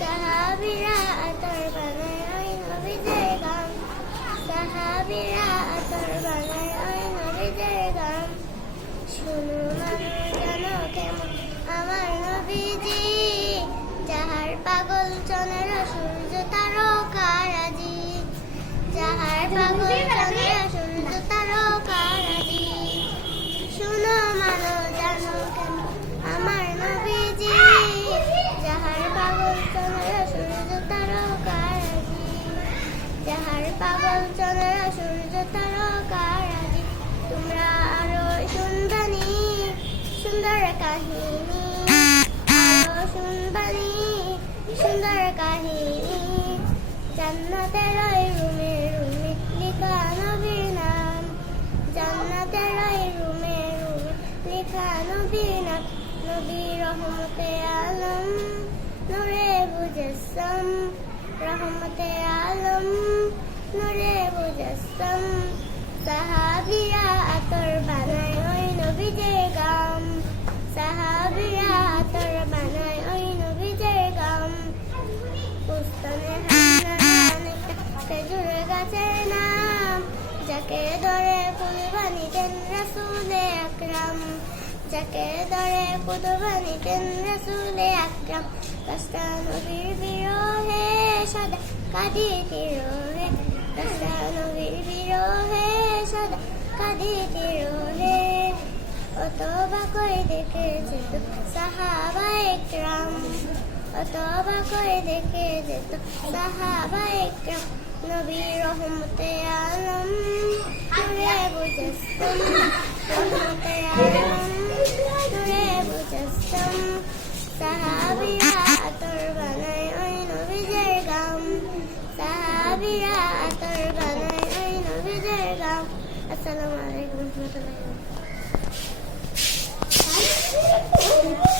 সাহাবীরা আতর বানায় ওই নবীদের গান, সাহাবীরা আতর বানায় ওই নবীদের গান। শুনো মানো জানো কেমন আমার নবীজি, যাহার পাগল চনের সূর্য তারকারাজি, যাহার পাগল চনের সূর্য তারকারাজি। শুনো মানো জানো কেমন আমার নবীজি, যাহার পাগল চনের সূর্য তারকারাজি, যাহার পাগল চনের সূর্য তারকারাজি। তোমরা আরো শুনবানি সুন্দর কাহিনী, আরো শুনবানি সুন্দর কাহিনী। জান্নাতের ওই রুমে রুমে লেখা নবীর নাম, জান্নাতের ওই রুমে রুমে লেখা নবীর নাম। নবী রহমতে আলম নূরে মুজাসসাম, রহমতে আলম নূরে মুজাসসাম। সাহাবীরা আতর বানায় ওই নবীদের গাম, সাহাবীরা আতর বানায় ওই নবীদের গাম। পুস্তনে হান্নান একটা খেজুর গাছের নাম, যাকে ধরে কুরবানি দেন রাসূলে আকরাম, যাকে ধরে কুরবানি দেন রাসূলে আকরাম। দশটা নবীর বিরহে সদা কাঁদিতে রহে, দশটা নবীর বিরহে সদা কাঁদিতে রহে। অতবা করে দেখে যেত সাহাবায়ে কেরাম, অতবা করে দেখে যেত সাহাবায়ে কেরাম। নবী রহমতে আলম নূরে মুজাসসাম, রহমতে আলম নূরে মুজাসসাম। সাহাবীরা আতর বানায় ওই নবীদের গাম, সাহাবীরা আতর বানায় ওই নবীদের গাম। আসসালামু আলাইকুম ওয়া রাহমাতুল্লাহি ওয়া বারাকাতুহু।